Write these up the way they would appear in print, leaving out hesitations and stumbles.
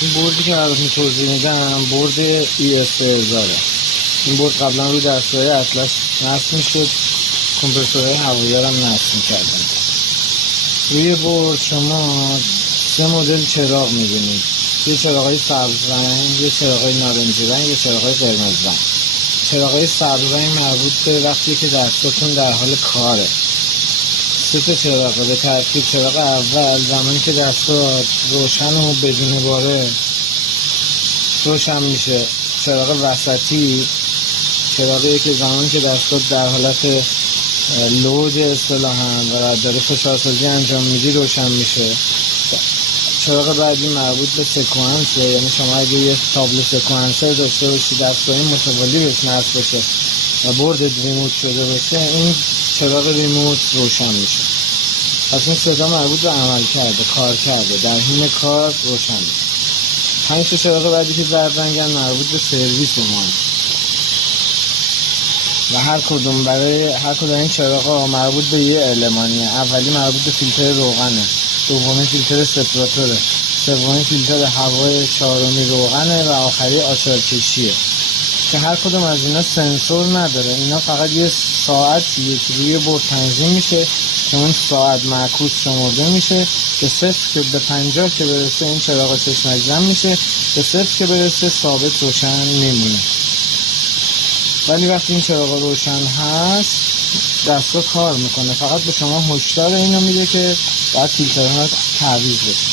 این بردی که براتون توضیح میدم برد ES2000. این برد قبلا روی دستگاه اطلس نصب میشد، کمپرسورهای هوادار هم نصب میکردن. روی برد شما 3 مدل چراغ میبینید، یه چراغای سبز رنگ، یه چراغای نارنجی رنگ، یه چراغای قرمز رنگ. چراغای سبز رنگ مربوط به وقتی که دستگاهتون در حال کاره. 3 تا چراغ به ترتیب. چراغ اول زمانی که دستگاه روشن و بدون باره روشن میشه. چراغ وسطی چراغی که زمانی که دستگاه در حالت لود اصطلاحاً و داره فشارسازی انجام میدی روشن میشه. چراغ بعدی مربوط به سکوانسه، یعنی شما اگه یه تابلو سکوانسر داشته باشید دستگاه متوالی بهش نصب باشه و برد ریموت شده باشه، این چراغ ریموت روشن میشه. پس این صدا مربوط به عمل کرده، کار کرده، در حین کار روشن میشه. 5 تا چراغ بعدی که زرد رنگن مربوط به سرویس ما و هر کدوم این چراغ‌ها مربوط به یه المانیه. اولی مربوط به فیلتر روغنه، دومی فیلتر سپراتوره، سومی فیلتر هوای، چهارمی روغنه و آخری آچارکشیه که هر کدوم از اینا سنسور نداره. اینا فقط یه ساعت روی برد تنظیم میشه که اون ساعت معکوس شمرده میشه. به 0 که به 50 که برسه این چراغ چشمک زن میشه، به 0 که برسه ثابت روشن میمونه. ولی وقتی این چراغ روشن هست دستگاه کار میکنه، فقط به شما هشدار اینو میده که باید فیلترها تعویض بشه.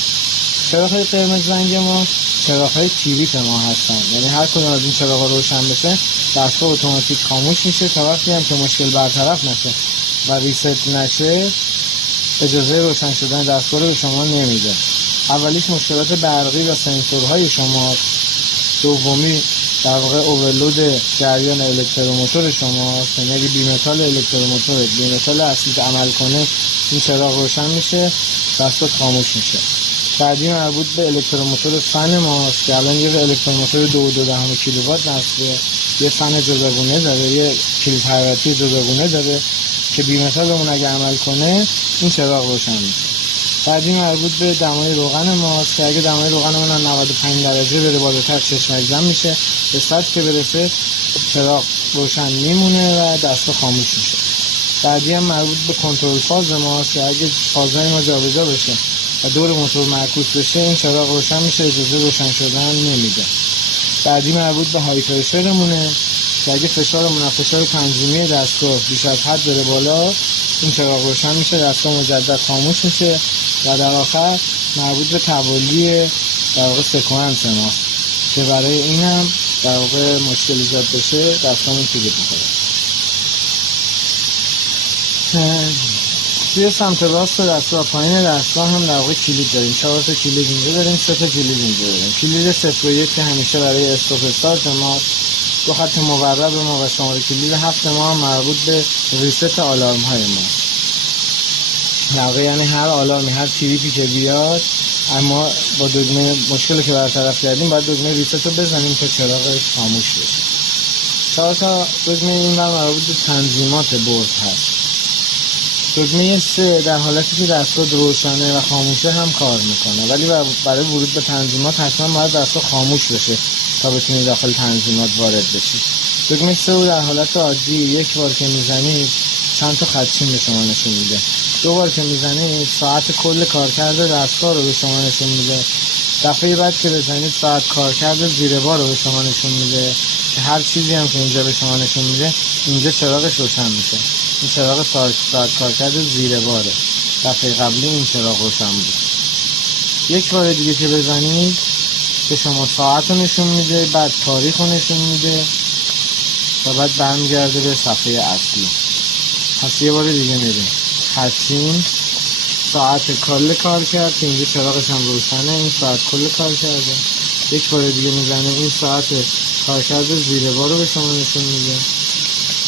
چراغ‌های قرمز رنگ ما چراغ‌های تیریت ما هستن، یعنی هر کدوم از این چراغ‌ها روشن بشه دستگاه اتوماتیک خاموش میشه تا وقتی هم که مشکل برطرف نشه و ریست نشه اجازه روشن شدن دستگاه رو به شما نمیده. اولیش مشکلات برقی و سنسورهای شما، دومی در واقع اوورلود جریان الکتروموتور شما، یعنی اگه بیمتال الکتروموتور بیمتال اصلی عمل کنه این چراغ روشن میشه، دستگاه خاموش میشه. بعدی مربوط به الکتروموتور فن ماست که الان یه الکتروموتور 2.2 کیلووات نصبه، یه فن جداگونه داره، یه کلیپ حرارتی جداگونه داره که بیمتالمون اگه عمل کنه این چراغ روشن میشه. بعدی مربوط به دمای روغن ماست که اگه دمای روغنمون 95 درجه بره بالاتر چشمک زن میشه، به 100 که برسه چراغ روشن میمونه و دستگاه خاموش میشه. بعدی هم مربوط به کنترل فاز ماست که اگه فازهای ما جابجا بشه و دور موتور معکوس بشه این چراغ روشن میشه، اجازه روشن شدن نمیده. بعدی مربوط به های پرشرمونه که اگه فشارمون فشار تنظیمی دستگاه بیش از حد بره بالا این چراغ روشن میشه، دستگاه مجدد خاموش میشه. و در آخر مربوط به توالی در واقع سکوانس ماست که برای اینم در واقع مشکل ایجاد بشه دستگاهمون تیریت می‌خوره. توی سمت راست دستگاه پایین دستگاه هم در واقع کلید داریم. 4 تا کلید اینجا داریم، 3 تا کلید اینجا داریم. کلید 0 و 1 که همیشه برای استاپ استارت ما، 2 خط مورب ما و شماره کلید 7 ما هم مربوط به ریست آلارم های ما. یعنی هر آلارمی، هر تریپی که بیاد اما با دکمه مشکلی که برطرف کردیم باید دکمه ریست رو بزنیم تا چراغش خاموش بشه. 4 تا دکمه این ور مربوط به تنظیمات برد هست. دکمه 3 در حالتی که دستگاه روشنه و خاموشه هم کار میکنه، ولی برای ورود به تنظیمات حتما باید دستگاه خاموش بشه تا بتونید داخل تنظیمات وارد بشید. دکمه 3 رو در حالت عادی یک بار که میزنید چند تا خطچین به شما نشون میده. 2 بار که میزنید ساعت کل کارکرد دستگاه رو به شما نشون میده. دفعه بعد که بزنید ساعت کارکرد زیر بار رو به شما نشون میده که هر چیزی هم که اینجا به شما نشون میده اینجا چراغش روشن میشه. این چراغ ساعت کارکرد زیر باره. دفعه قبلی این چراغ روشن بود. یک بار دیگه که بزنید به شما ساعت رو نشون میده، بعد تاریخ رو نشون میده و بعد برمیگرده به صفحه اصلی. پس یه بار دیگه میریم. خطین ساعت کل کار کرد که اینجا چراغش هم روشنه، این ساعت کل کار کرده. یک بار دیگه میزنه این ساعت کارکرد زیر بار رو به شما نشون میده.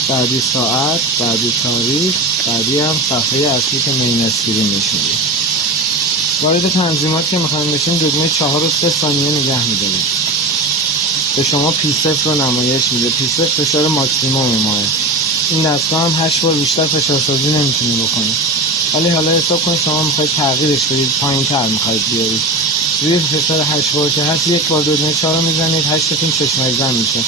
بعدی ساعت، بعدی تاریخ، بعدی هم صفحه اصلی که مین اسکرین نشون میده. وارد تنظیمات که میخوایم بشیم دکمه 4 و 3 ثانیه نگه میداریم. به شما P0 رو نمایش میده. P0 فشار ماکسیموم ماه. این دستگاه هم 8 بار بیشتر فشارسازی نمیتونه بکنه. ولی حالا حساب کنید شما میخواید تغییرش بدید، پایین تر میخواید بیارید. روی فشار 8 بار که هست یک بار دکمه 4 رو میزنید 8تون چشمک زن میشه.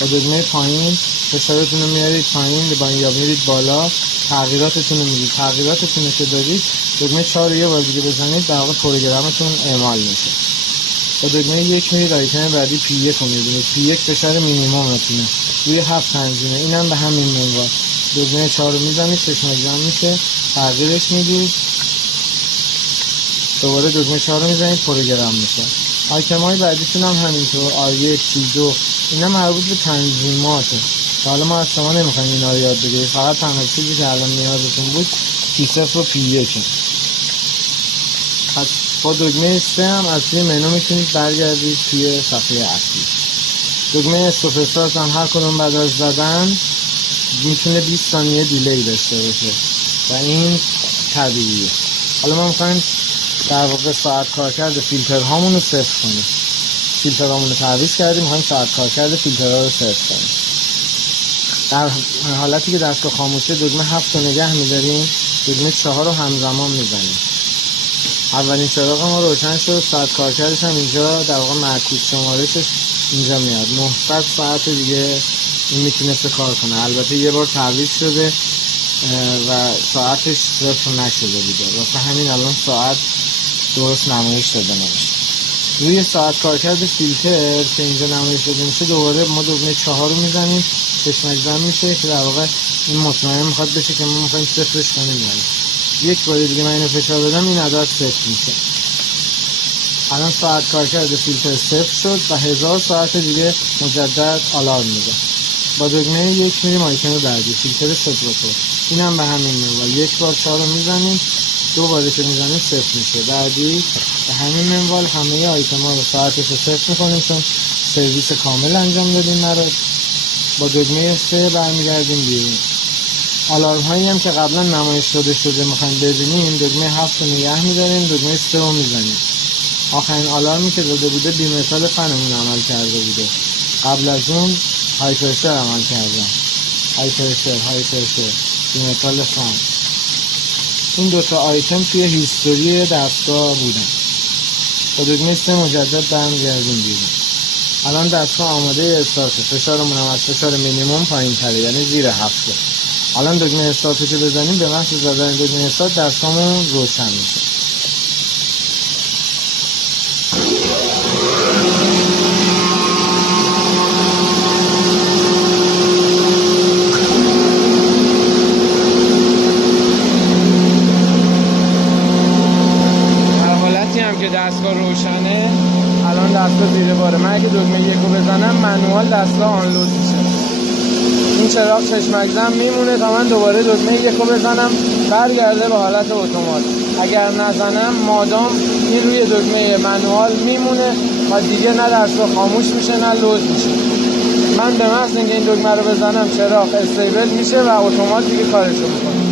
با دکمه پایین فشارتون رو میارید پایین یا میرید بالا، تغییراتتون رو میدید. تغییراتتون رو که دادید دکمه 4 رو یه بار دیگه بزنید، در واقع پروگرامتون اعمال میشه. با دکمه 1 میرید آیتم بعدی P1 رو میبینید. P1 فشار مینیممتونه روی 7 تنظیمه، اینم به همین منوال. دکمه 4 رو میزنید چشمک زن میشه، تغییرش میدید، دوباره دکمه 4 رو میزنید پروگرام میشه. آیتم‌های بعدیتون هم همینطور R1 P2 اینا مربوط به تنظیماته. حالا ما از شما نمیخوایم اینا رو یاد بگیرید، فقط تنها چیزی که الان نیازتون بود P0 و P1. پس با دکمه 3 هم از توی منو میتونید برگردید توی صفحه اصلی. دکمه استاپ استارت هم هر کدوم بعد از زدن میتونه 20 ثانیه دیلی داشته باشه و این طبیعیه. حالا ما میخوایم در واقع ساعت کارکرد فیلترهامون رو صفر کنیم. فیلترهامون رو تعویض کردیم، میخوایم ساعت کارکرد فیلترها رو صفر کنیم. در حالتی که دستگاه خاموشه دکمه 7 رو نگه میداریم، دکمه 4 رو همزمان میزنیم. اولین چراغ ما روشن شد، ساعت کارکردش هم اینجا در واقع معکوس شمارشش اینجا میاد. 900 ساعت دیگه این میتونسته کار کنه. البته یه بار تعویض شده و ساعتش صفر نشده بوده، واسه همین الان ساعت درست نمایش داده نمیشه. روی ساعت کارکرد فیلتر که اینجا نمایش داده میشه دوباره ما دکمه 4 رو میزنیم، چشمک زن میشه که در واقع این مطمئن میخواد بشه که ما میخوایم صفرش کنیم. یعنی یک بار دیگه من اینو فشار بدم این عدد صفر میشه. الان ساعت کارکرد فیلتر صفر شد و 1000 ساعت دیگه مجدد آلارم میده. با دکمه 1 میریم آیتم بعدی فیلتر سپراتور، این هم به همین منوال. یک بار 4 رو میزنیم، دو بار که میزنیم صفر میشه. بعدی به همین منوال همه آیتم ها رو ساعتش رو صفر میکنیم چون سرویس کامل انجام دادیم براش. با دکمه 3 برمیگردیم بیرون. آلارم هایی هم که قبلا نمایش شده میخوایم ببینیم، دکمه 7 رو نگه میداریم، دکمه 3 رو میزنیم. آخرین آلارمی که داده بوده بیمتال فنمون عمل کرده بوده، قبل از اون های پرشر عمل کردن. های پرشر بیمتال فن. این دوتا آیتم توی هیستوری دستگاه بودن. با دکمه 3 مجدد برمیگردیم بیرون. الان دستگاه آماده استارته. فشارمون هم از فشار مینیمم پایین تره، یعنی زیر 7. الان دکمه استارت که بزنیم به محض زدن دکمه استارت دستگاهمون روشن میشه. در حالتی هم که دستگاه روشنه الان دستگاه زیر باره. من اگه دکمه 1 رو بزنم منوال دستگاه آنلود میشه. این چراغ چشمک زن میمونه تا من دوباره دکمه 1 رو بزنم برگرده به حالت اتومات. اگر نزنم مادام این روی دکمه منوال میمونه و دیگه نه دستگاه خاموش میشه نه لود میشه. من به محض اینکه این دکمه رو بزنم چراغ استیبل میشه و اتومات دیگه کارشو میکنه.